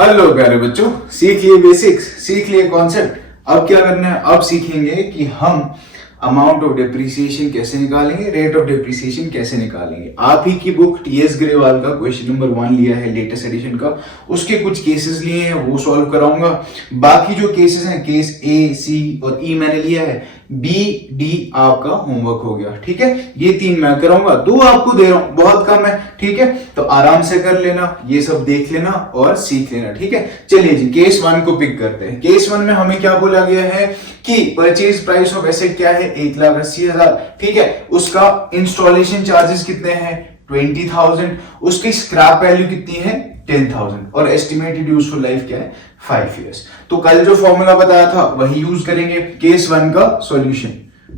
Hello प्यारे बच्चों, सीख लिए बेसिक्स, सीख लिए कॉन्सेप्ट। अब क्या करना है, अब सीखेंगे कि हम अमाउंट ऑफ डेप्रिसिएशन कैसे निकालेंगे, रेट ऑफ डेप्रिसिएशन कैसे निकालेंगे। आप ही की बुक टीएस ग्रेवाल का क्वेश्चन नंबर 1 लिया है लेटेस्ट एडिशन का, उसके कुछ केसेस लिए हैं वो सॉल्व कराऊंगा। बाकी जो केसेस हैं, केस ए, सी और ई मैंने लिया है, बी डी आपका होमवर्क हो गया। ठीक है, ये 3 मैं कराऊंगा, 2 आपको दे रहा हूं, बहुत कम है। ठीक है, तो आराम से कर लेना, ये सब देख लेना और सीख लेना। ठीक है, चलिए जी केस 1 को पिक करते हैं। केस 1 में हमें क्या बोला गया है कि परचेज प्राइस ऑफ एसेट क्या है, 1,80,000। ठीक है, उसका इंस्टॉलेशन चार्जेस कितने हैं, 20,000। उसकी स्क्रैप वैल्यू कितनी है, 10,000 और एस्टिमेटेड यूजफुल लाइफ क्या है, 5 इयर्स। तो कल जो फॉर्मूला बताया था वही यूज करेंगे केस 1 का सॉल्यूशन।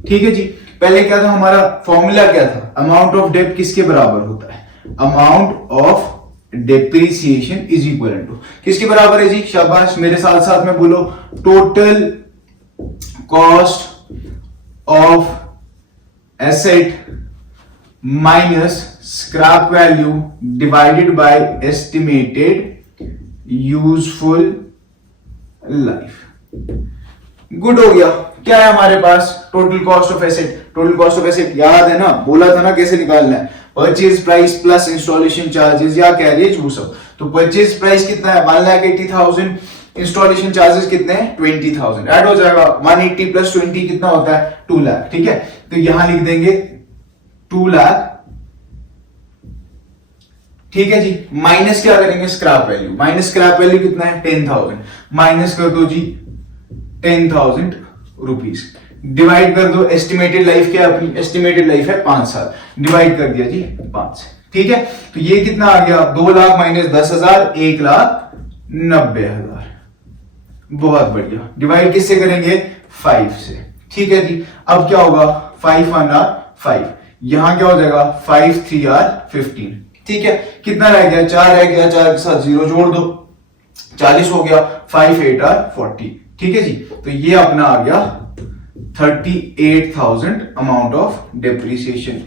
ठीक है जी, पहले क्या था हमारा फॉर्मूला, क्या था, अमाउंट ऑफ डेट किसके बराबर होता है, amount of depreciation is equal to किसके बराबर है जी, शाबाश, मेरे साथ साथ में बोलो, total cost of asset minus scrap value divided by estimated useful life. Good हो गया। क्या है हमारे पास, total cost of asset. Total cost of asset याद है ना, बोला था ना कैसे निकालना है, purchase price plus installation charges या कैरियज वो सब। तो परचेज प्राइस कितना है, 1,80,000, इंस्टॉलेशन चार्जेस कितने हैं, 20,000। ऐड हो जाएगा, 180 प्लस 20 कितना होता है, 2 लाख। ठीक है, तो यहां लिख देंगे 2 लाख। ठीक है जी, माइनस क्या करेंगे, scrap value. Minus scrap value कितना है, 10,000। माइनस कर दो जी 10,000 रुपीज, डिवाइड कर दो, एस्टिमेटेड लाइफ क्या है अपनी, एस्टिमेटेड लाइफ है 5 साल, डिवाइड कर दिया जी 5 से। ठीक है, तो ये कितना आ गया, 2 लाख माइनस 10,000, 1,90,000। बहुत बढ़िया, डिवाइड किससे करेंगे, 5 से। ठीक है जी, अब क्या होगा, 5 1 आर 5, यहां क्या हो जाएगा, 5 3 आर 15। ठीक है, कितना रह गया, 4 रह गया, 4 के साथ 0 जोड़ दो, 40 हो गया, 5 8 आर 40। ठीक है जी, तो ये अपना आ गया 38,000 अमाउंट ऑफ डेप्रिसिएशन।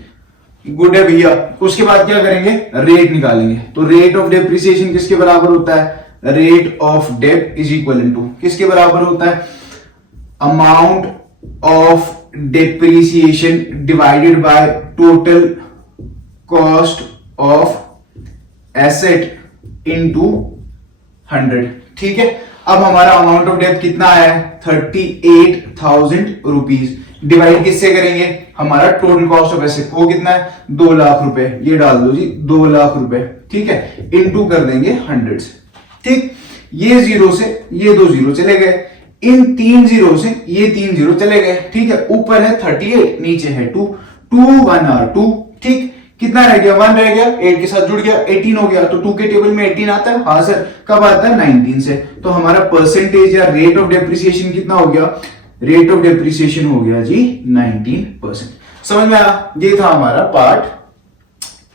गुड है भैया। उसके बाद क्या करेंगे, रेट निकालेंगे। तो रेट ऑफ डेप्रिसिएशन किसके बराबर होता है, rate of date is equal to किसके बराबर होता है, amount of depreciation divided by total cost of asset into 100। ठीक है, अब हमारा अमाउंट ऑफ डेट कितना है, 38,000 रुपीज, डिवाइड किससे करेंगे, हमारा टोटल कॉस्ट ऑफ एसेट वो कितना है, 2 लाख रुपए, ये डाल दो जी 2 लाख रुपए। ठीक है, इनटू कर देंगे 100 से। ठीक, ये 0 से ये 2 0 चले गए, इन 3 0 से ये 3 0 चले गए। ठीक है, ऊपर है 38, नीचे है 2, 2 1 आर 2। ठीक, कितना रह गया, 1 रह गया, 8 के साथ जुड़ गया, 18 हो गया। तो 2 के टेबल में 18 आता है, हाँ सर, कब आता है, 19 से। तो हमारा परसेंटेज या रेट ऑफ डेप्रिसिएशन कितना हो गया, रेट ऑफ डेप्रिसिएशन हो गया जी 19%। समझ में आया, ये था हमारा part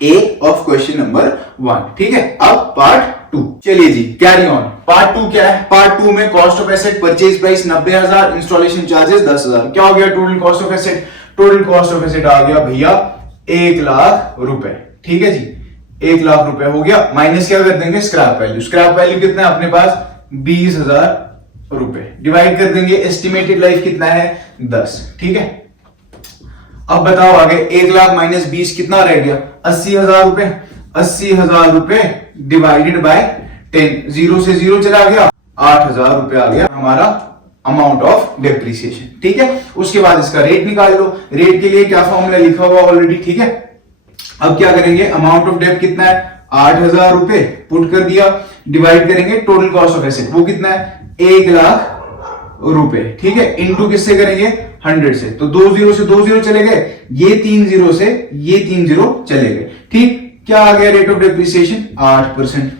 A of question number 1। ठीक है, अब पार्ट 2, चलिए जी कैरी ऑन। पार्ट 2 क्या है, पार्ट 2 में cost of asset, purchase price 90,000, installation charges 10,000। क्या हो गया total cost of asset, total cost of asset आ गया भैया 1 लाख रुपए। ठीक है जी, 1 लाख रुपए हो गया, माइनस क्या कर देंगे, स्क्रैप वैल्यू। स्क्रैप वैल्यू कितना है अपने पास, 20,000 रुपए, डिवाइड कर देंगे, एस्टिमेटेड लाइफ कितना है, 10। ठीक है, अब बताओ आगे, 1 लाख माइनस 20 कितना रह गया, 80,000 रुपए। 80,000 रुपए डिवाइडेड बाय 10, 0 से 0 चला गया, 8,000 रुपए आ गया हमारा अमाउंट ऑफ डेप्रिसिएशन। ठीक है, उसके बाद इसका रेट निकाल लो। रेट के लिए क्या फॉर्मूला लिखा हुआ ऑलरेडी। ठीक है, अब क्या करेंगे, अमाउंट ऑफ डेट कितना है, 8,000 रुपए, पुट कर दिया, डिवाइड करेंगे टोटल कॉस्ट ऑफ एसेट वो कितना है, 1 लाख रुपए। ठीक है, इनटू किससे करेंगे, 100 से। तो 2 0 से 2 0 चले गए, ये 3 0 से ये 3 0 चले गए। ठीक, क्या आ गया रेट ऑफ डेप्रिसिएशन, 8%।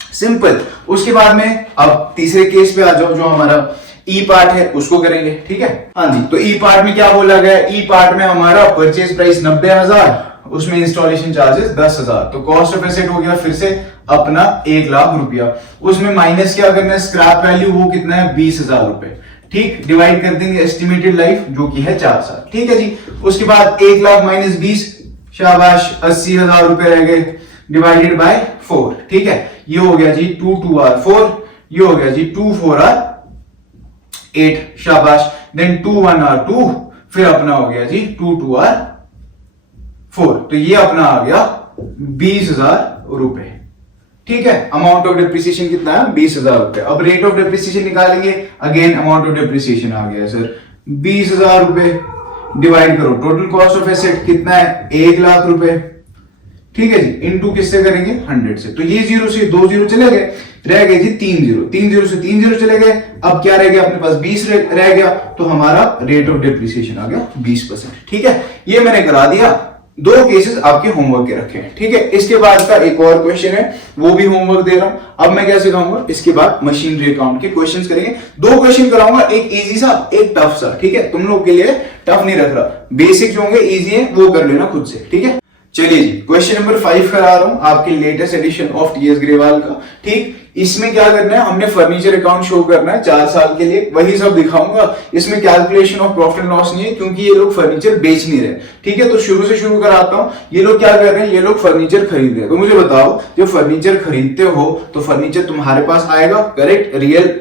सिंपल। उसके बाद में अब तीसरे केस पे आ जाओ, जो हमारा ई पार्ट है उसको करेंगे। ठीक है, हाँ जी, तो ई पार्ट में क्या बोला गया, ई पार्ट में हमारा परचेज प्राइस 90,000, उसमें इंस्टॉलेशन चार्जेस 10,000। तो कॉस्ट ऑफ एसेट हो गया फिर से अपना 1 लाख रुपया, उसमें माइनस क्या करना है, स्क्रैप वैल्यू वो कितना है, 20,000 रुपए। ठीक, डिवाइड कर देंगे एस्टिमेटेड लाइफ जो कि है 4 साल। ठीक है जी, उसके बाद 1 लाख माइनस 20, शाबाश, 80,000 रुपए रह गए, डिवाइडेड बाय 4। ठीक है, ये हो गया जी 2 2R 4, ये हो गया जी 2 4R 8, शाबाश। देन 2 1R 2, फिर अपना हो गया जी 2 2R 4, तो ये अपना आ गया 20,000 रुपए। ठीक है, अमाउंट ऑफ डेप्रिसिएशन कितना है? 20,000 रुपए। अब रेट ऑफ डेप्रिसिएशन निकालेंगे, अगेन अमाउंट ऑफ डेप्रिसिएशन आ गया सर 20,000 रुपए, डिवाइड करो टोटल कॉस्ट ऑफ एसेट कितना है? 1 लाख रुपए। ठीक है जी, इनटू किससे करेंगे? 100 से। तो ये 0 से 2 0 चले गए, रह गए जी 3 0, 3 0 से 3 0 चले गए। अब क्या रह गया अपने पास? 20 रह गया, तो हमारा रेट ऑफ डेप्रिसिएशन आ गया 20%। ठीक है, ये मैंने करा दिया। 2 केसेस आपके होमवर्क के रखे हैं। ठीक है, इसके बाद का एक और क्वेश्चन है, वो भी होमवर्क दे रहा हूं। अब मैं क्या सिखाऊंगा? इसके बाद मशीनरी अकाउंट के क्वेश्चंस करेंगे। 2 क्वेश्चन कराऊंगा, एक इजी सा, एक टफ सा। ठीक है, तुम लोग के लिए टफ नहीं रख रहा, बेसिक जो होंगे इजी है वो कर लेना खुद से। ठीक है, चलिए जी, क्वेश्चन नंबर 5 करा रहा हूं आपके latest edition of TS Grewal का। ठीक, इसमें क्या करना है? हमने फर्नीचर अकाउंट शो करना है 4 साल के लिए, वही सब दिखाऊंगा। इसमें calculation of profit and loss नहीं है, क्योंकि ये लोग फर्नीचर बेच नहीं रहे। ठीक है, तो शुरू से शुरू कराता हूं। ये लोग क्या कर रहे हैं? ये लोग फर्नीचर खरीद रहे हैं। तो मुझे बताओ, जब फर्नीचर खरीदते हो तो फर्नीचर तुम्हारे पास आएगा, करेक्ट? रियल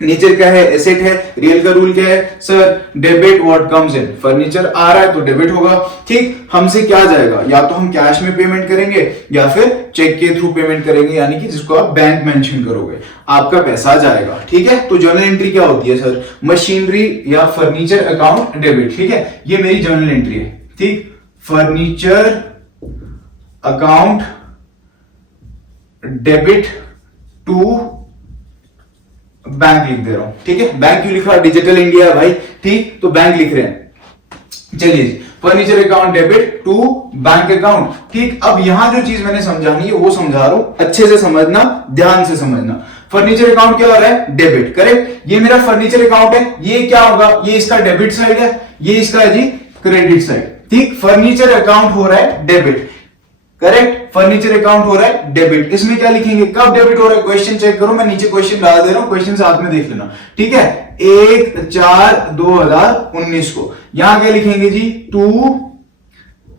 नेचर क्या है? एसेट है। रियल का रूल क्या है sir? Debit what comes in. Furniture आ रहा है तो डेबिट होगा। ठीक, हमसे क्या जाएगा? या तो हम कैश में पेमेंट करेंगे या फिर चेक के थ्रू पेमेंट करेंगे, यानी कि जिसको आप बैंक मेंशन करोगे, आपका पैसा जाएगा। ठीक है, तो जर्नल एंट्री क्या होती है सर? मशीनरी या फर्नीचर अकाउंट डेबिट। ठीक है, ये मेरी जर्नल एंट्री है। ठीक, furniture account debit to bank लिख दे रहा हूं। ठीक है, बैंक क्यों लिख रहा? डिजिटल इंडिया भाई। ठीक, तो बैंक लिख रहे हैं। चलिए, furniture account debit to bank account. ठीक, अब यहां जो चीज मैंने समझानी है वो समझा रहा हूं, अच्छे से समझना, ध्यान से समझना। फर्नीचर अकाउंट क्या हो रहा है? Debit, correct? ये मेरा फर्नीचर अकाउंट है, ये क्या होगा? ये इसका डेबिट साइड है, ये इसका है जी क्रेडिट साइड। ठीक, फर्नीचर अकाउंट हो रहा है डेबिट, करेक्ट? फर्नीचर अकाउंट हो रहा है डेबिट। इसमें क्या लिखेंगे? कब डेबिट हो रहा है? क्वेश्चन चेक करो, मैं नीचे क्वेश्चन डाल दे रहा हूं, क्वेश्चन साथ में देख लेना। ठीक है, 1/4/2019 को यहां क्या लिखेंगे जी? To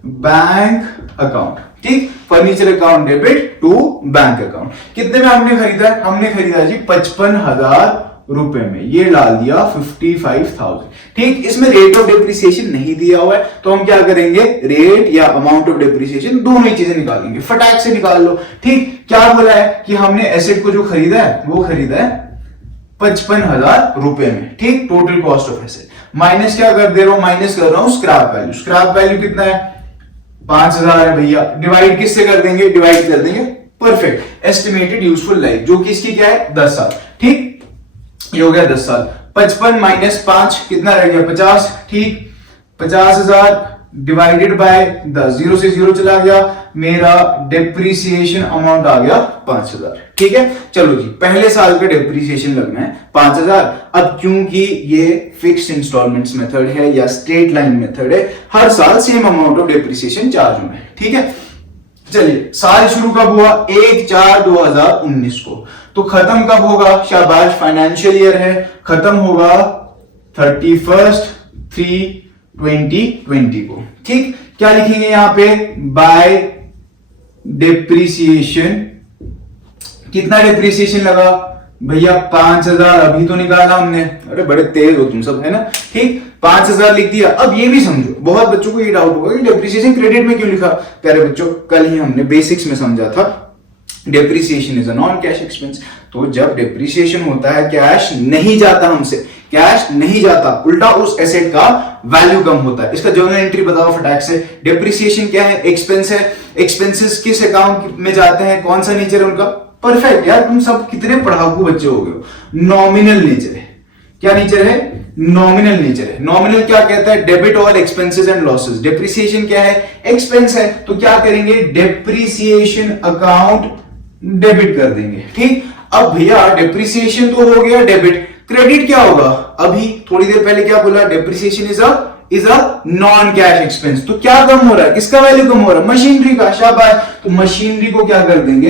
bank account. ठीक, furniture account debit to bank account. कितने में हमने खरीदा? हमने खरीदा जी 55,000 रुपए में, ये डाल दिया 55,000। ठीक, इसमें रेट ऑफ डेप्रिसिएशन नहीं दिया हुआ है, तो हम क्या करेंगे? रेट या अमाउंट ऑफ डेप्रिसिएशन दोनों ही चीजें निकालेंगे, फटाक से निकाल लो। ठीक, क्या बोला है कि हमने एसेट को जो खरीदा है वो खरीदा है 55,000 रुपए में। ठीक, total cost of asset minus क्या कर दे रहा हूं? माइनस कर रहा हूं स्क्रैप वैल्यू। स्क्रैप वैल्यू कितना है? 5,000 है भैया। डिवाइड किससे कर देंगे? डिवाइड कर देंगे परफेक्ट एस्टिमेटेड यूजफुल लाइफ, जो कि इसकी क्या है? 10 साल। ठीक, ये हो गया 10 साल। 55 माइनस 5 कितना रह गया? 50। ठीक, 50,000 डिवाइडेड बाय 10, 0 से 0 चला गया, मेरा डेप्रिसिएशन अमाउंट आ गया 5,000। ठीक है, चलो जी, पहले साल का डेप्रिसिएशन लगना है 5,000। अब क्योंकि ये फिक्स्ड इंस्टॉलमेंट्स मेथड है या स्ट्रेट लाइन मेथड है, हर साल same amount of depreciation charge होना है। ठीक है, चलिए, साल शुरू कब हुआ? 1/4/2019 को। तो खत्म कब होगा? शाबाश, फाइनेंशियल ईयर है, खत्म होगा 31/3/2020 को। ठीक, क्या लिखेंगे यहां पे? Bye depreciation. कितना डेप्रिसिएशन लगा भैया? 5,000। अभी तो निकाला हमने, अरे बड़े तेज हो तुम सब, है ना? ठीक, 5,000 लिख दिया। अब ये भी समझो, बहुत बच्चों को ये डाउट होगा कि डेप्रिसिएशन क्रेडिट में क्यों लिखा? प्यारे बच्चों, कल ही हमने बेसिक्स में समझा था, depreciation is a non cash expense. तो जब डेप्रिसिएशन होता है, कैश नहीं जाता हमसे, कैश नहीं जाता, उल्टा उस एसेट का वैल्यू कम होता है। इसका जर्नल एंट्री बताओ फटाक से। डेप्रिसिएशन क्या है? एक्सपेंस है। एक्सपेंसेस किस अकाउंट में जाते हैं? कौन सा नेचर है उनका? परफेक्ट यार, तुम सब कितने पढ़ाकू बच्चे हो गए हो। नॉमिनल नेचर है। क्या नेचर है? नॉमिनल नेचर है। नॉमिनल क्या कहता है? Debit all expenses and losses. Depreciation क्या है? एक्सपेंस है, तो क्या करेंगे? डेप्रिसिएशन अकाउंट डेबिट कर देंगे। ठीक, अब भैया डेप्रिसिएशन तो हो गया डेबिट, क्रेडिट क्या होगा? अभी थोड़ी देर पहले क्या बोला? Depreciation is a non cash expense. तो क्या कम हो रहा है? किसका वैल्यू कम हो रहा है? मशीनरी का। शाबाश, तो मशीनरी को क्या कर देंगे?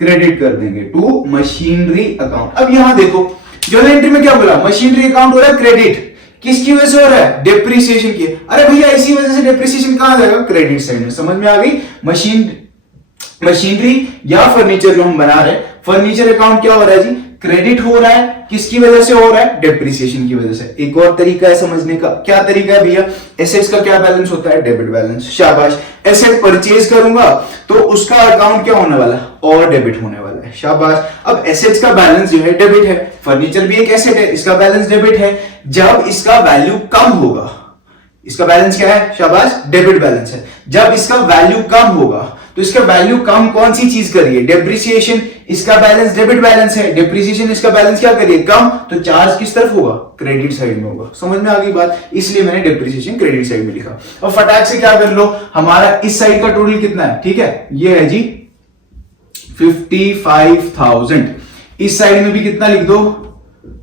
क्रेडिट कर देंगे टू मशीनरी अकाउंट। अब यहां देखो, जर्नल एंट्री में क्या बोला? मशीनरी अकाउंट हो रहा है क्रेडिट। किसकी वजह से हो रहा है? डेप्रिसिएशन की। अरे भैया, इसी वजह से डेप्रिसिएशन कहां जाएगा? क्रेडिट साइड में। समझ में आ गई? मशीन मशीनरी या फर्नीचर जो हम बना रहे हैं, फर्नीचर अकाउंट क्या हो रहा है जी, क्रेडिट हो रहा है, किसकी वजह से हो रहा है, डेप्रिसिएशन की वजह से। एक और तरीका है समझने का, क्या तरीका है भैया, एसेट्स का क्या बैलेंस होता है, डेबिट बैलेंस। शाबाश, एसेट परचेज करूंगा तो उसका अकाउंट क्या होने वाला है, और डेबिट होने वाला है। शाबाश, अब एसेट्स का बैलेंस जो है डेबिट है, फर्नीचर भी एक एसेट है, इसका बैलेंस डेबिट है। जब इसका वैल्यू कम होगा, इसका बैलेंस क्या है, शाबाश, डेबिट बैलेंस है। जब इसका वैल्यू कम होगा, तो इसका वैल्यू कम कौन सी चीज करिए, डेप्रिसिएशन। इसका बैलेंस डेबिट बैलेंस है, डेप्रिसिएशन इसका बैलेंस क्या करिए, कम, तो चार्ज किस तरफ होगा, क्रेडिट साइड में होगा। समझ में आ गई बात, इसलिए मैंने डेप्रिसिएशन क्रेडिट साइड में लिखा। और फटाक से क्या कर लो, हमारा इस साइड का टोटल कितना है, ठीक है, ये है जी 55,000। इस साइड में भी कितना लिख दो,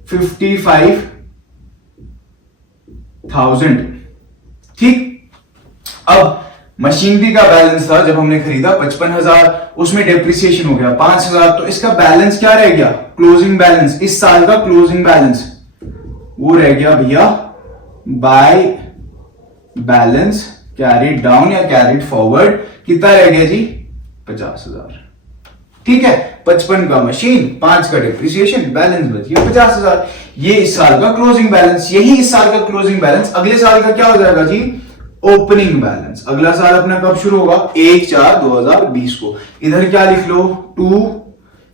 55,000। ठीक, अब मशीनरी का बैलेंस था जब हमने खरीदा 55,000, उसमें डेप्रिसिएशन हो गया 5,000, तो इसका बैलेंस क्या रह गया, क्लोजिंग बैलेंस, इस साल का क्लोजिंग बैलेंस वो रह गया भैया बाय बैलेंस कैरिड डाउन या कैरिड फॉरवर्ड, कितना रह गया जी, 50,000। ठीक है, 55 का मशीन, 5 का डेप्रिसिएशन, बैलेंस बच गया 50,000। ये इस साल का क्लोजिंग बैलेंस। यही इस साल का क्लोजिंग बैलेंस अगले साल का क्या हो जाएगा जी, ओपनिंग बैलेंस। अगला साल अपना कब शुरू होगा, 1/4/2020 को। इधर क्या लिख लो, टू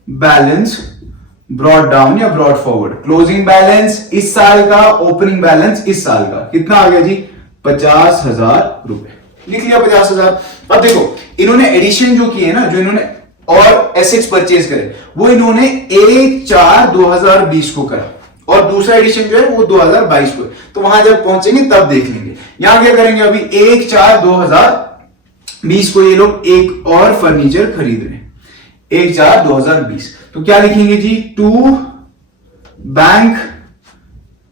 बैलेंस ब्रॉड डाउन या ब्रॉड फॉरवर्ड। क्लोजिंग बैलेंस इस साल का, ओपनिंग बैलेंस इस साल का, कितना आ गया जी, 50,000 रुपए। लिख लिया 50,000। अब देखो इन्होंने एडिशन जो की है ना, जो इन्होंने और एसेट्स परचेज करे, वो इन्होंने 1/4/2020 को करा, और दूसरा एडिशन जो है वो 2022 को। तो वहां जब पहुंचेंगे तब देख लेंगे। यहां क्या करेंगे, अभी 1/4/2020 को ये लोग एक और फर्नीचर खरीद रहे हैं, 1/4/2020। तो क्या लिखेंगे जी, टू बैंक,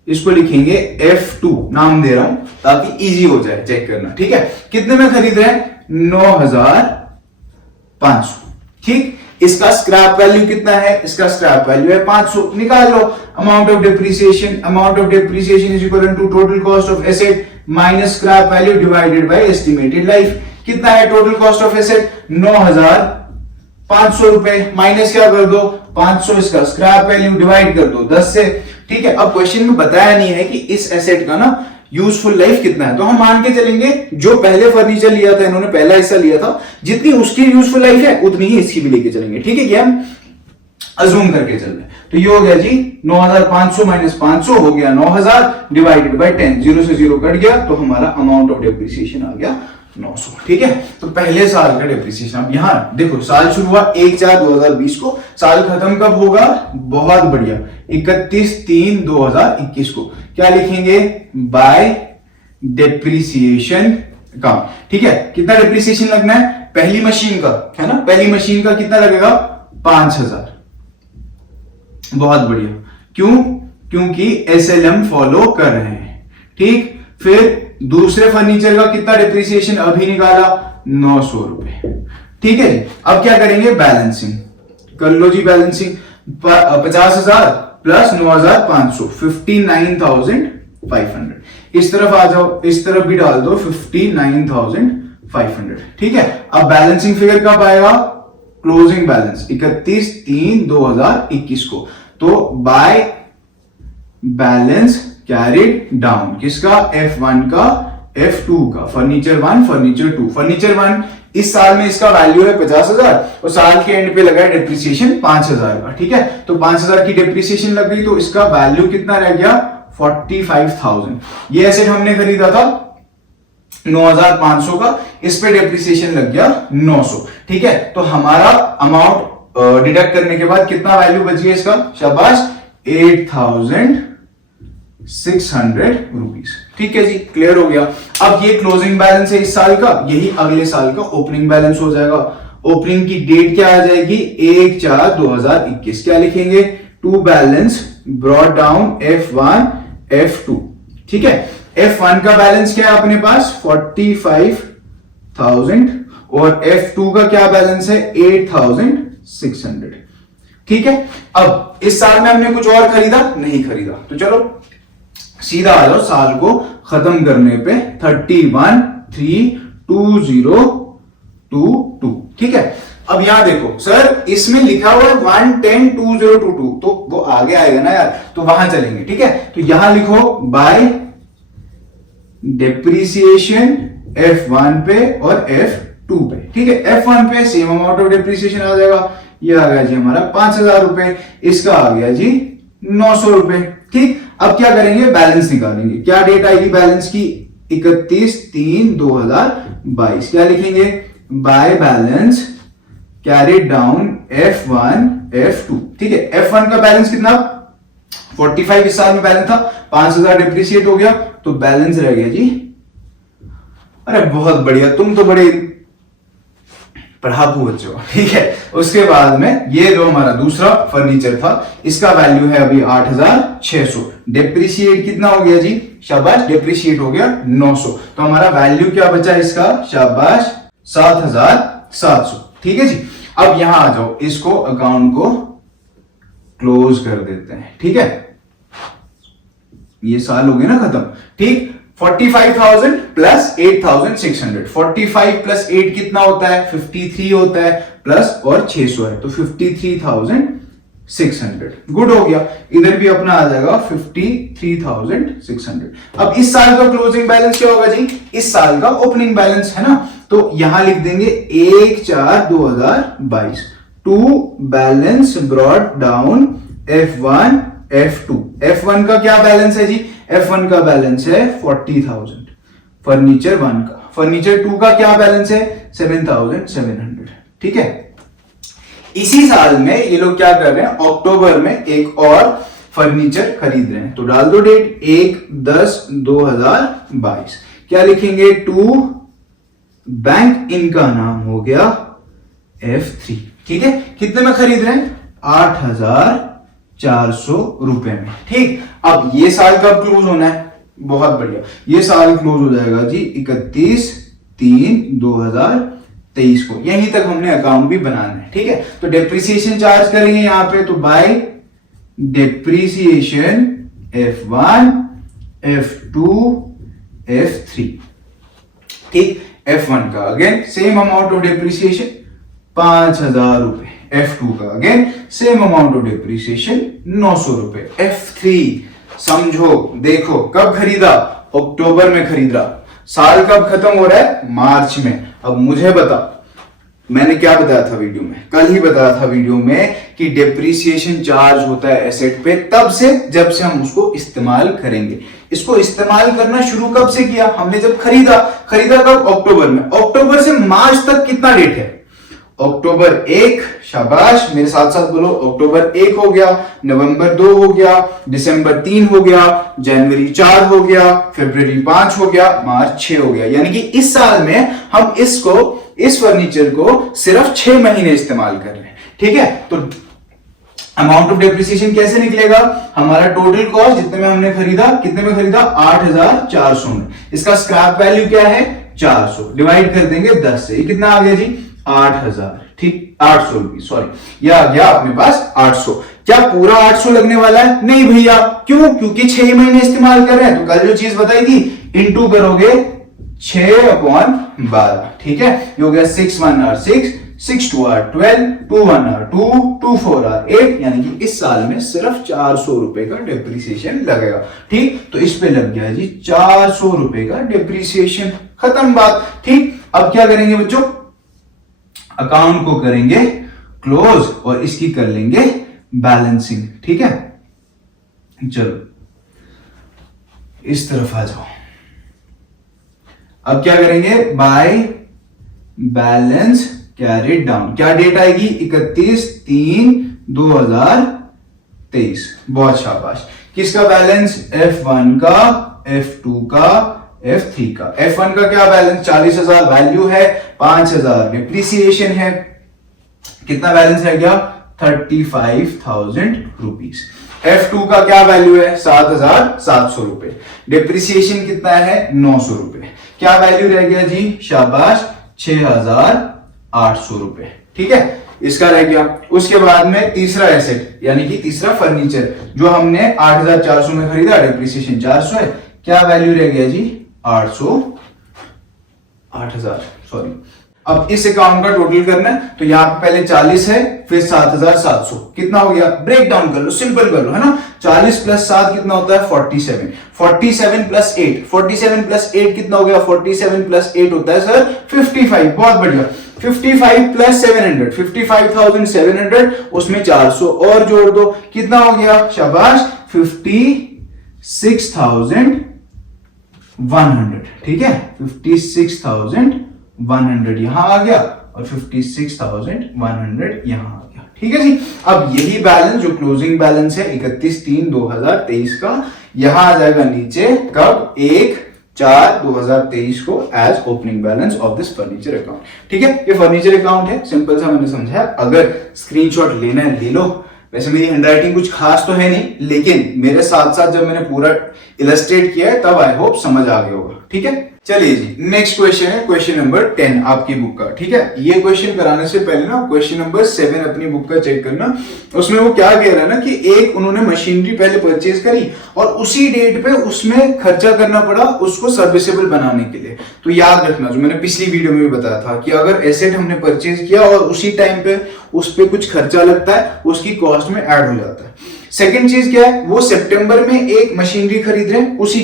इसको लिखेंगे F2, नाम दे रहा हूं ताकि इजी हो जाए चेक करना। ठीक है, कितने में खरीद रहे हैं, 9,500। ठीक, इसका स्क्रैप वैल्यू कितना है, इसका स्क्रैप वैल्यू है 500। निकाल लो amount of depreciation, amount of depreciation is equal to total cost of asset minus scrap value divided by estimated life. कितना है टोटल कॉस्ट ऑफ एसेट, 9,500 रुपए, माइनस क्या कर दो 500, इसका स्क्रैप वैल्यू डिवाइड कर दो 10 से। ठीक है, अब क्वेश्चन में बताया नहीं है कि इस एसेट का ना यूजफुल लाइफ कितना है, तो हम मान के चलेंगे जो पहले फर्नीचर लिया था, इन्होंने पहला हिस्सा लिया था, जितनी उसकी यूजफुल लाइफ है उतनी ही इसकी भी लेके चलेंगे। ठीक है, क्या हम अजूम करके चल रहे हैं। तो ये हो गया जी 9,500 माइनस 500 हो गया 9,000 डिवाइडेड बाय 10, 0 से 0 कट गया, तो हमारा अमाउंट ऑफ डेप्रिसिएशन आ गया 900। ठीक है, तो पहले साल का डेप्रिसिएशन। अब यहां देखो साल शुरू हुआ 1/4/2020 को, साल खत्म कब होगा, बहुत बढ़िया, 31/3/2021 को। क्या लिखेंगे, बाय डेप्रिसिएशन अकाउंट। ठीक है, कितना डेप्रिसिएशन लगना है, पहली मशीन का है ना, पहली मशीन का कितना लगेगा, 5,000। बहुत बढ़िया, क्यों, क्योंकि SLM फॉलो कर रहे हैं। ठीक, फिर दूसरे फर्नीचर का कितना डेप्रिसिएशन अभी निकाला, 900 रुपए। ठीक है जी, अब क्या करेंगे, बैलेंसिंग कर लो जी। Balancing 50,000 plus 9,500, 59,500। इस तरफ आ जाओ, इस तरफ भी डाल दो 59,500। ठीक है, अब बैलेंसिंग फिगर कब आएगा, क्लोजिंग बैलेंस 31/3/2021 को। तो बाय बैलेंस कैरिड डाउन, किसका, F1 का, F2 का, फर्नीचर 1 फर्नीचर 2। फर्नीचर 1 इस साल में इसका वैल्यू है 50,000 और साल के एंड पे लगा है डेप्रिसिएशन 5,000 का। ठीक है, तो 5,000 की डेप्रिसिएशन लग गई, तो इसका वैल्यू कितना रह गया, 45,000। ये एसेट हमने खरीदा था 9,500 का, इस पे डेप्रिसिएशन लग गया 900। ठीक है, तो हमारा अमाउंट डिडक्ट करने के बाद कितना वैल्यू बच गया इसका, शाबाश, 8,600 रुपीज। ठीक है जी, क्लियर हो गया। अब ये क्लोजिंग बैलेंस है इस साल का, यही अगले साल का ओपनिंग बैलेंस हो जाएगा। ओपनिंग की डेट क्या आ जाएगी, 1/4/2021। क्या लिखेंगे, to balance brought down F1 F2। ठीक है, F1 का बैलेंस क्या है अपने पास, 45,000 और F2 का क्या बैलेंस है, 8,600। ठीक है, अब इस साल में हमने कुछ और खरीदा नहीं खरीदा, तो चलो सीधा आ जाओ साल को खत्म करने पे 31/3/2022। ठीक है, अब यहां देखो सर, इसमें लिखा हुआ है 1102022, तो वो आगे आएगा ना यार, तो वहां चलेंगे। ठीक है, तो यहां लिखो बाय डेप्रीसिएशन F1 पे और F2 पे। ठीक है, F1 पे सेम अमाउंट ऑफ डेप्रीसिएशन आ जाएगा, ये आ गया जी हमारा 5000 रुपए, इसका आ गया जी 900 रुपए। ठीक, अब क्या करेंगे, बैलेंस निकालेंगे। क्या डेट आएगी बैलेंस की, 31/3/2022। क्या लिखेंगे, by balance carried down F1 F2। ठीक है, F1 का बैलेंस कितना, 45 इस साल में बैलेंस था, 5000 डिप्रिशिएट हो गया, तो बैलेंस रह गया जी, अरे बहुत बढ़िया, तुम तो बड़े पढ़ाकू बच्चे हो। ठीक है, उसके बाद में ये जो हमारा दूसरा फर्नीचर था, इसका वैल्यू है अभी 8600, डिप्रिशिएट कितना हो गया जी, शाबाश, डिप्रिशिएट हो गया 900, तो हमारा वैल्यू क्या बचा इसका, शाबाश 7700। ठीक है जी, अब यहां आ जाओ, इसको अकाउंट को क्लोज कर देते हैं। ठीक है, ये साल हो गया ना खत्म। ठीक, 45,000 प्लस 8,600, 45 प्लस 8 कितना होता है, 53 होता है, प्लस और 600 है, तो 53,600। गुड हो गया, इधर भी अपना आ जाएगा 53,600। अब इस साल का क्लोजिंग बैलेंस क्या होगा जी, इस साल का ओपनिंग बैलेंस है ना, तो यहां लिख देंगे 1/4/2022 to balance brought down F1 F2। F1 का क्या बैलेंस है जी, F1 का बैलेंस है 40,000 फर्नीचर 1 का, फर्नीचर 2 का क्या बैलेंस है 7,700। ठीक है, इसी साल में ये लोग क्या कर रहे हैं, अक्टूबर में एक और फर्नीचर खरीद रहे हैं, तो डाल दो डेट 1/10/2022। क्या लिखेंगे, टू बैंक इनका नाम हो गया F3। ठीक है, कितने में खरीद रहे हैं, 8,400 रुपए में। ठीक, अब ये साल कब क्लोज होना है, बहुत बढ़िया, ये साल क्लोज हो जाएगा जी 31/3/2023 को, यहीं तक हमने अकाउंट भी बनाना है। ठीक है, तो डेप्रिसिएशन चार्ज करेंगे यहां पे, तो bye depreciation F1 F2 F3। ठीक, F1 का again same amount of depreciation 5,000 रुपए, F2 का again same amount of depreciation 900 रुपए, F3 समझो, देखो कब खरीदा, अक्टूबर में खरीदा, साल कब खत्म हो रहा है, मार्च में। अब मुझे बता, मैंने क्या बताया था वीडियो में, कल ही बताया था वीडियो में कि डेप्रिसिएशन चार्ज होता है एसेट पे तब से जब से हम उसको इस्तेमाल करेंगे। इसको इस्तेमाल करना शुरू कब से किया, हमने जब खरीदा कब, अक्टूबर में। अक्टूबर से मार्च तक कितना डेट है, अक्टूबर 1, शाबाश, मेरे साथ साथ बोलो, अक्टूबर 1 हो गया, नवंबर 2 हो गया, दिसंबर 3 हो गया, जनवरी 4 हो गया, फरवरी 5 हो गया, मार्च 6 हो गया। यानी कि इस साल में हम इस फर्नीचर को सिर्फ 6 महीने इस्तेमाल कर रहे हैं। ठीक है, तो अमाउंट ऑफ डेप्रिसिएशन कैसे निकलेगा, हमारा टोटल कॉस्ट जितने में हमने खरीदा, कितने में खरीदा, 8,400 में, इसका स्क्रैप वैल्यू क्या है 400, डिवाइड कर देंगे 10 से, ये कितना आ गया जी 8,000। ठीक, 800 रुपीज, सॉरी, यह आ गया अपने पास 800। क्या पूरा 800 लगने वाला है, नहीं भैया, क्यों, क्योंकि 6 महीने इस्तेमाल कर रहे हैं, तो कल जो चीज बताई थी इंटू करोगे 6/12। ठीक है, ये हो गया 6/1 are 6, 6/2 are 12, 2/1 are 2, 2/4 are 8, यानी कि इस साल में सिर्फ 400 रुपए का डेप्रिसिएशन लगेगा। ठीक, तो इस पे लग गया जी 400 रुपए का डेप्रिसिएशन, खत्म बात। ठीक, अब क्या करेंगे बच्चों, अकाउंट को करेंगे क्लोज और इसकी कर लेंगे बैलेंसिंग। ठीक है, चलो इस तरफ आ जाओ। अब क्या करेंगे, बाय बैलेंस कैरिड डाउन, क्या डेट आएगी 31/3/2023। बहुत शाबाश, किसका बैलेंस, F1 का, F2 का, F3 का। F1 का क्या बैलेंस 40,000 वैल्यू है, 5,000 डिप्रिसिएशन है, कितना बैलेंस रह गया 35,000 रुपीज। F2 का क्या वैल्यू है 7,700 रुपए, डिप्रिसिएशन कितना है 900 रुपए, क्या वैल्यू रह गया जी, शाबाश 6,800 रुपए। ठीक है, इसका रह गया। उसके बाद में तीसरा एसेट यानी कि तीसरा फर्नीचर जो हमने 8,400 में खरीदा, डिप्रिसिएशन 400 है, क्या वैल्यू रह गया जी 8,000 सॉरी। अब इस अकाउंट का टोटल करना है, तो यहाँ पे पहले 40 है, फिर 7,700, कितना हो गया, ब्रेक डाउन कर लो, सिंपल कर लो, है ना। 40 प्लस 7 कितना होता है, 47, 47 प्लस 8, 47 प्लस 8 कितना हो गया, 47 प्लस 8 होता है सर 55, बहुत बढ़िया। 55 प्लस 700, 55,700, उसमें 400 और जोड़ दो, कितना हो गया, शाबाश, 56,100, ठीक है, 56,100 यहां आ गया और 56,100 यहां आ गया, ठीक है जी। अब यही बैलेंस जो क्लोजिंग बैलेंस है 31/3/2023 का, यहां आ जाएगा नीचे कब, 1/4/2023 को as opening balance of this furniture account, ठीक है। ये फर्नीचर अकाउंट है, सिंपल सा मैंने समझाया, अगर स्क्रीनशॉट लेना है ले लो। वैसे मेरी हैंडराइटिंग कुछ खास तो है नहीं, लेकिन मेरे साथ साथ जब मैंने पूरा इलस्ट्रेट किया है तब आई होप समझ आ गया होगा, ठीक है। चलिए जी, नेक्स्ट क्वेश्चन है क्वेश्चन नंबर 10 आपकी बुक का, ठीक है। ये क्वेश्चन कराने से पहले ना क्वेश्चन नंबर 7 अपनी बुक का चेक करना। उसमें वो क्या कह रहा है ना कि एक उन्होंने मशीनरी पहले परचेज करी और उसी डेट पे उसमें खर्चा करना पड़ा उसको सर्विसेबल बनाने के लिए। तो याद रखना, जो मैंने पिछली वीडियो में भी बताया था कि अगर एसेट हमने परचेज किया और उसी टाइम पे उस पर कुछ खर्चा लगता है, उसकी कॉस्ट में ऐड हो जाता है। सेकेंड चीज क्या है, वो सितंबर में एक मशीनरी खरीद रहे हैं, उसी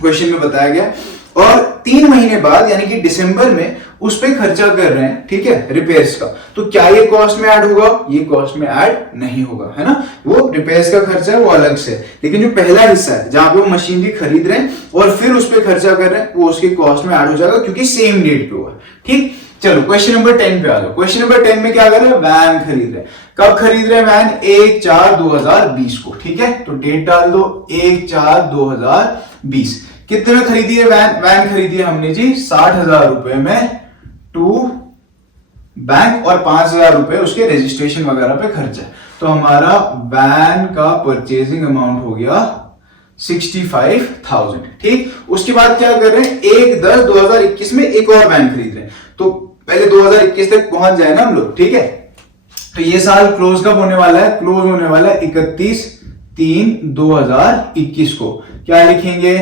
क्वेश्चन में बताया गया, और 3 महीने बाद यानी कि दिसंबर में उस पे खर्चा कर रहे हैं, ठीक है, रिपेयर्स का। तो क्या ये कॉस्ट में ऐड होगा, ये कॉस्ट में ऐड नहीं होगा, है ना। वो रिपेयर्स का खर्चा है वो अलग से, लेकिन जो पहला हिस्सा है जहां पे वो मशीनरी खरीद रहे हैं और फिर उस पे खर्चा कर रहे हैं, वो उसकी कॉस्ट में ऐड हो जाएगा क्योंकि सेम डेट पे हुआ, ठीक। चलो क्वेश्चन नंबर 10 पे आ जाओ। क्वेश्चन नंबर 10 में क्या कर रहे हैं, वैन खरीद रहे हैं। कब खरीद रहे हैं वैन, 1/4/2020 को, ठीक है। तो डेट डाल दो 1/4/2020। कितने में खरीदी है वैन, वैन खरीदी है हमने जी 60,000 रुपए में टू बैंक और 5,000 रुपए उसके रजिस्ट्रेशन वगैरह पे खर्चा। तो हमारा वैन का परचेजिंग अमाउंट हो गया 65,000, ठीक। उसके बाद क्या कर रहे हैं, 1/10/2021 में एक और वैन खरीद रहे हैं। तो पहले 2021 तक पहुंच जाए ना हम लोग, ठीक है। तो ये साल क्लोज कब होने वाला है, क्लोज होने वाला है 31/3/2021 को। क्या लिखेंगे,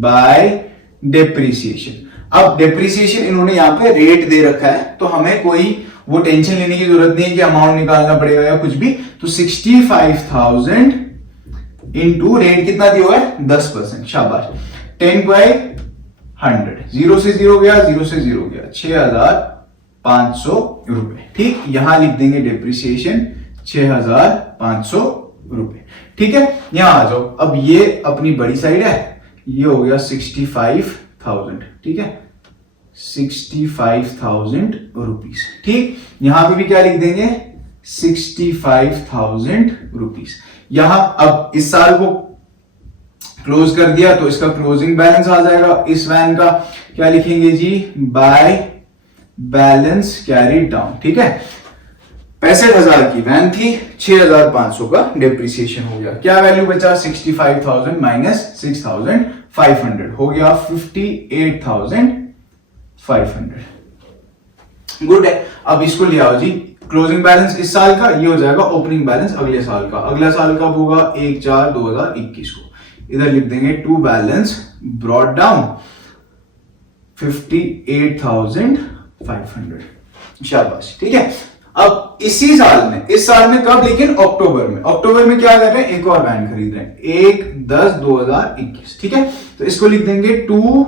बाय डेप्रिसिएशन। अब डेप्रिसिएशन इन्होंने यहां पे रेट दे रखा है, तो हमें कोई वो टेंशन लेने की जरूरत नहीं है कि अमाउंट निकालना पड़ेगा या कुछ भी। तो 65,000 इंटू रेट कितना दिया हुआ है, 10%, शाबाश, 10/100, 0 से 0 गया, 0 से 0 गया, 6,500 रुपए, ठीक। यहां लिख देंगे डेप्रिसिएशन 6,500 रुपए, ठीक है। यहां आ जाओ, अब ये अपनी बड़ी साइड है, ये हो गया 65,000, ठीक है, 65,000 रुपीज, ठीक। यहां पे भी क्या लिख देंगे, 65,000 रुपीज। यहां अब इस साल को क्लोज कर दिया तो इसका क्लोजिंग बैलेंस आ जाएगा। इस वैन का क्या लिखेंगे जी, बाय बैलेंस कैरीड डाउन, ठीक है। 65,000 की वैन थी, 6,500 का डेप्रिसिएशन हो गया। क्या वैल्यू बचा, 65,000 माइनस 6,500 हो गया 58,500। गुड है। अब इसको ले आओ जी, क्लोजिंग बैलेंस इस साल का ये हो जाएगा ओपनिंग बैलेंस अगले साल का। अगला साल कब होगा, 1/4/2021 को। इधर लिख देंगे टू बैलेंस ब्रॉट डाउन 58,500, शाबाश, ठीक है। अब इसी साल में, इस साल में कब, लेकिन अक्टूबर में। अक्टूबर में क्या कर रहे हैं, एक और वैन खरीद रहे हैं 1/10/2021, ठीक है। तो इसको लिख देंगे टू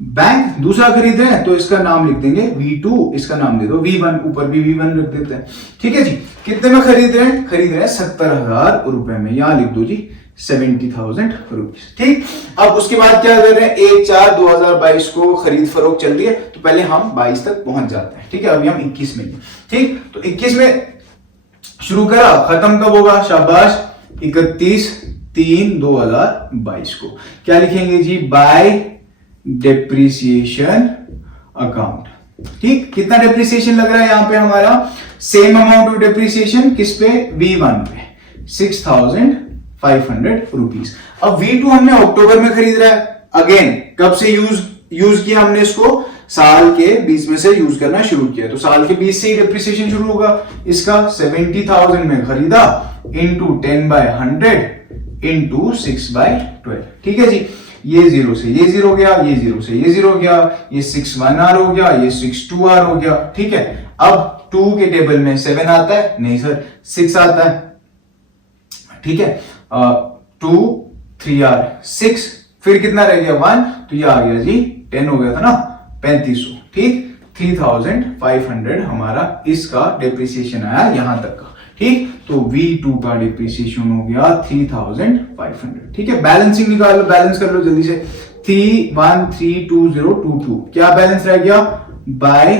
बैंक, दूसरा खरीद रहे हैं तो इसका नाम लिख देंगे V2, इसका नाम दे दो V1, ऊपर भी V1 रख देते हैं, ठीक है जी। कितने में खरीद रहे हैं, खरीद रहे हैं 70,000 रुपए में, यहां लिख दो जी 70,000 रुपीज, ठीक। अब उसके बाद क्या कर रहे हैं, 1/4/2022 को खरीद फरोख्त चल रही है, तो पहले हम 22 तक पहुंच जाते हैं, ठीक है। अभी हम 21 में, ठीक। तो 21 में शुरू करा, खत्म कब होगा, शाबाश, 31/3/2022 को। क्या लिखेंगे जी, बाय डेप्रिसिएशन अकाउंट, ठीक। कितना डेप्रिसिएशन लग रहा है यहां पे हमारा, सेम अमाउंट ऑफ डेप्रिसिएशन किस पे, V1 पे, 6,500 रुपीज। अब V2 हमने अक्टूबर में खरीद रहा है, अगेन कब से यूज किया हमने इसको, साल के 20 में से यूज करना शुरू किया, तो साल के 20 से ही डेप्रिसिएशन शुरू होगा। इसका 70,000 में खरीदा इंटू 10/100 इंटू 6/12, ठीक है जी। ये 0 से ये 0 गया, ये 0 से ये 0 गया, ये 6 1R हो गया, ये 6 2R हो गया। ठीक है, अब 2 के टेबल में 7 आता है, नहीं सर 6 आता है। ठीक है, 2 3R 6, फिर कितना रह गया 1, तो ये आ गया जी 10 हो गया था ना, 3500। ठीक, 3500 हमारा इसका डिप्रिसिएशन आया यहां तक का। ठीक, तो V2 का डिप्रिसिएशन हो गया 3500। ठीक है, बैलेंसिंग निकालो, बैलेंस कर लो जल्दी से। 313222, क्या बैलेंस रह गया? बाय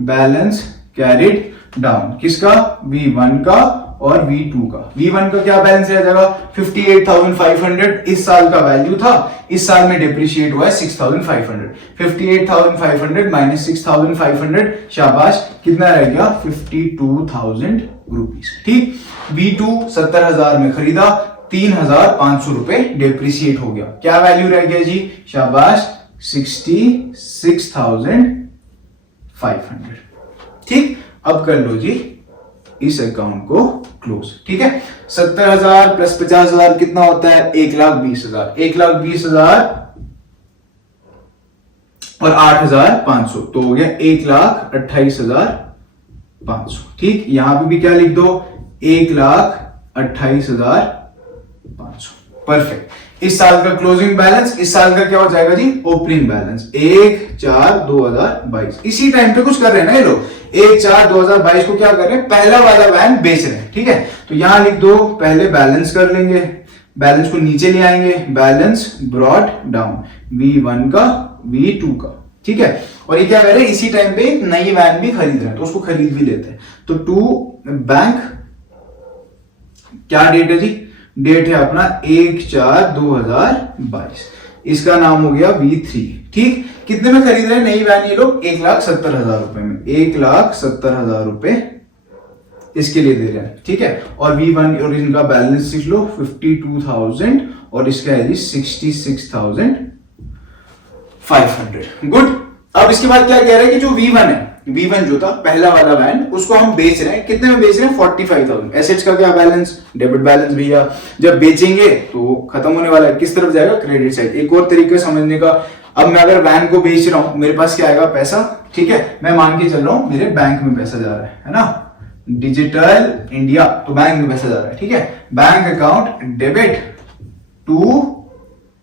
बैलेंस कैरिड डाउन, किसका? V1 का और V2 का। V1 का क्या बैलेंस रह जाएगा? 58,500 इस साल का वैल्यू था, इस साल में डिप्रिशिएट हुआ है 6,500। 58,500 माइनस 6,500, शाबाश, कितना रह गया? 52,000 रुपीज। ठीक, V2 70,000 में खरीदा, 3,500 रुपए डिप्रिशिएट हो गया, क्या वैल्यू रह गया जी? शाबाश, 66,500। ठीक, अब कर लो जी इस अकाउंट को क्लोज। ठीक है, 70,000 प्लस 50,000 कितना होता है? 1,20,000। 1,20,000 और 8,500 तो हो गया 1,28,500। ठीक, यहां पे भी क्या लिख दो? 1,28,500। परफेक्ट। इस साल का क्लोजिंग बैलेंस, इस साल का क्या हो जाएगा जी? Opening balance 1/4/2022। इसी टाइम पे कुछ कर रहे हैं ना ये लोग, 1/4/2022 को क्या कर रहे हैं? पहला वाला वैन बेच रहे हैं। ठीक है, तो यहां लिख दो, पहले बैलेंस कर लेंगे, बैलेंस को नीचे ले आएंगे, बैलेंस ब्रॉट डाउन, V1 का V2 का। ठीक है, और ये क्या कर रहे हैं? इसी टाइम पे नई वैन भी खरीद रहे हैं, तो उसको खरीद भी लेते हैं। तो टू बैंक, क्या डेट है जी? डेट है अपना 1/4/2022, इसका नाम हो गया V3। ठीक, कितने में खरीद रहे हैं नई वैन ये लोग? 1,70,000 रुपए में, 1,70,000 रुपए इसके लिए दे रहे हैं। ठीक है, और V1 और इनका बैलेंस लिख लो 52,000 और इसका है जी 66,500। गुड। अब इसके बाद क्या कह रहे हैं कि जो V1 है, V1 जो था पहला वाला वैन, उसको हम बेच रहे हैं, कितने में बेच रहे हैं? 45,000। एसेट्स का क्या बैलेंस? डेबिट बैलेंस भैया। जब बेचेंगे तो खत्म होने वाला है, किस तरफ जाएगा? Credit side. एक और तरीके समझने का, अब मैं अगर वैन को बेच रहा हूं, मेरे पास क्या आएगा? पैसा। ठीक है, मैं मान के चल रहा हूं मेरे बैंक में पैसा जा रहा है ना, डिजिटल इंडिया, तो बैंक में पैसा जा रहा है। ठीक है, bank account debit to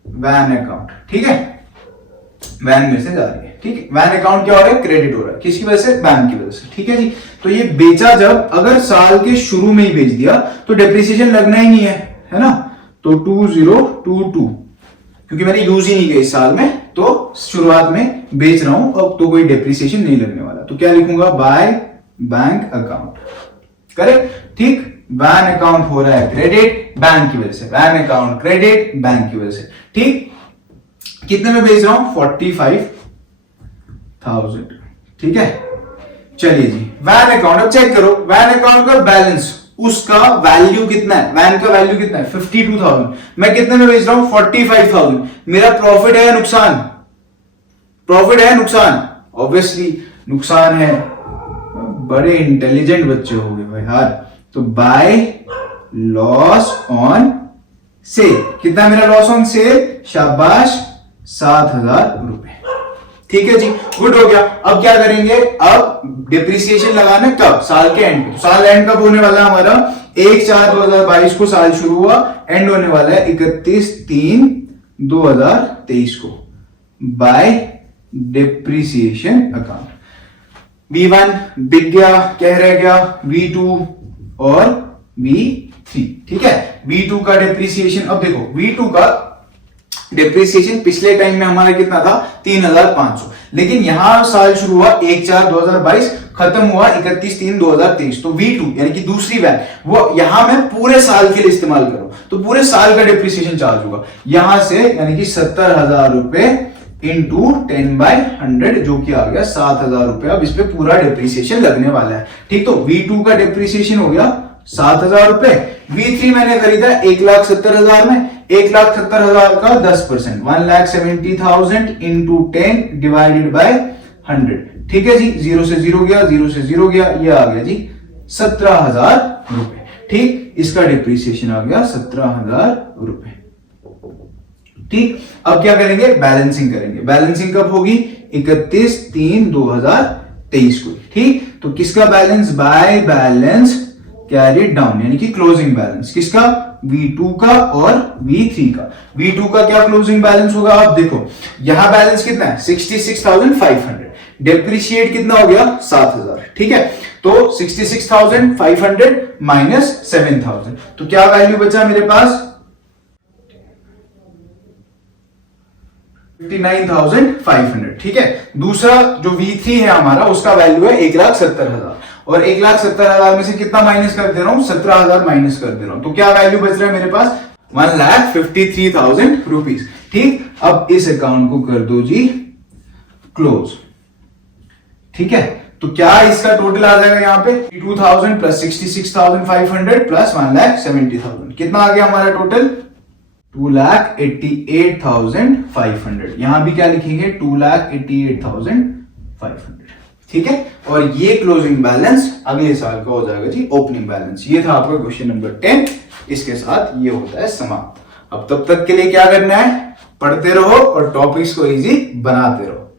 van account. ठीक है, वैन में से जा रही है। ठीक है, वैन अकाउंट क्या हो रहा है? क्रेडिट हो रहा है, किसकी वजह से? बैंक की वजह से। ठीक है जी, तो ये बेचा जब, अगर साल के शुरू में ही बेच दिया तो डेप्रिसिएशन लगना ही नहीं है ना, तो 2022, क्योंकि मैंने यूज ही नहीं किया इस साल में, तो शुरुआत में बेच रहा हूं, अब तो कोई डेप्रिसिएशन नहीं लगने वाला, तो क्या लिखूंगा? By bank account. करेक्ट। ठीक, वैन अकाउंट हो रहा है क्रेडिट बैंक की वजह से, वैन अकाउंट क्रेडिट बैंक की वजह से। ठीक, कितने में बेच रहा हूं? 45,000। ठीक है, चलिए जी, वैन अकाउंट अब चेक करो, वैन अकाउंट का बैलेंस, उसका वैल्यू कितना है? वैन का वैल्यू कितना है? 52,000। मैं कितने में बेच रहा हूं? 45,000। मेरा प्रॉफिट है या नुकसान? प्रॉफिट है नुकसान? ऑब्वियसली नुकसान है। बड़े इंटेलिजेंट बच्चे हो गए भाई यार। तो बाय लॉस ऑन सेल, कितना मेरा लॉस ऑन सेल? शाबाश, 7,000 रुपए। ठीक है जी, गुड हो गया। अब क्या करेंगे? अब डिप्रिसिएशन लगाना कब? साल के एंड पे। तो साल एंड कब होने वाला है हमारा? 1/4/2022 को साल शुरू हुआ, एंड होने वाला है 31/3/2023 को, बाय डिप्रिसिएशन अकाउंट। V1 बिक गया, क्या रह गया? V2 और V3। ठीक है, V2 का डिप्रिसिएशन, अब देखो V2 का डिप्रिसिएशन पिछले टाइम में हमारा कितना था? 3,500, लेकिन यहां साल शुरू हुआ 1/4/2022, खत्म हुआ 31/3/2023। तो V2 यानी कि दूसरी वैन, वो यहां मैं पूरे साल के लिए इस्तेमाल करूं तो पूरे साल का डिप्रिसिएशन चार्ज होगा यहां से, यानी कि 70,000 रुपए इंटू 10/100, जो कि आ गया 7,000 रुपए। अब इस पे पूरा डिप्रिसिएशन लगने वाला है। ठीक, तो V2 का डिप्रिसिएशन हो गया 7,000 रुपए। V3 मैंने खरीदा 1,70,000 में, 1,70,000 का 10%, 1,70,000 इंटू 10 डिवाइडेड बाय 100। ठीक है जी, 0 से 0 गया, 0 से 0 गया, ये आ गया जी 17,000 रुपए। ठीक, इसका डिप्रिसिएशन आ गया 17,000 रुपए। ठीक, अब क्या करेंगे, बैलेंसिंग करेंगे। बैलेंसिंग कब होगी, 31/3/2023 को। ठीक, तो किसका balance, by balance carry down, यानी कि क्लोजिंग बैलेंस किसका, V2 का और V3 का। V2 का क्या क्लोजिंग बैलेंस होगा, आप देखो यहां बैलेंस कितना है 66,500, डेप्रिशिएट कितना हो गया 7,000। ठीक है, तो 66,500 माइनस 7,000, तो क्या वैल्यू बचा मेरे पास 59,500। ठीक है, दूसरा जो V3 है हमारा, उसका वैल्यू है 1,70,000, और 1,70,000 में से कितना माइनस कर दे रहा हूं, 17,000 माइनस कर दे रहा हूं, तो क्या वैल्यू बच रहा है मेरे पास 1,53,000 रुपीज। ठीक, अब इस अकाउंट को कर दो जी क्लोज। ठीक है, तो क्या इसका टोटल आ जाएगा यहाँ पे 2,000 प्लस 66,500 प्लस 1,70,000, कितना आ गया हमारा टोटल 2,88,500। यहां भी क्या लिखेंगे 2,88,500। ठीक है, और ये क्लोजिंग बैलेंस अगले साल का हो जाएगा जी ओपनिंग बैलेंस। ये था आपका क्वेश्चन नंबर 10, इसके साथ ये होता है समाप्त। अब तब तक के लिए क्या करना है, पढ़ते रहो और टॉपिक्स को इजी बनाते रहो।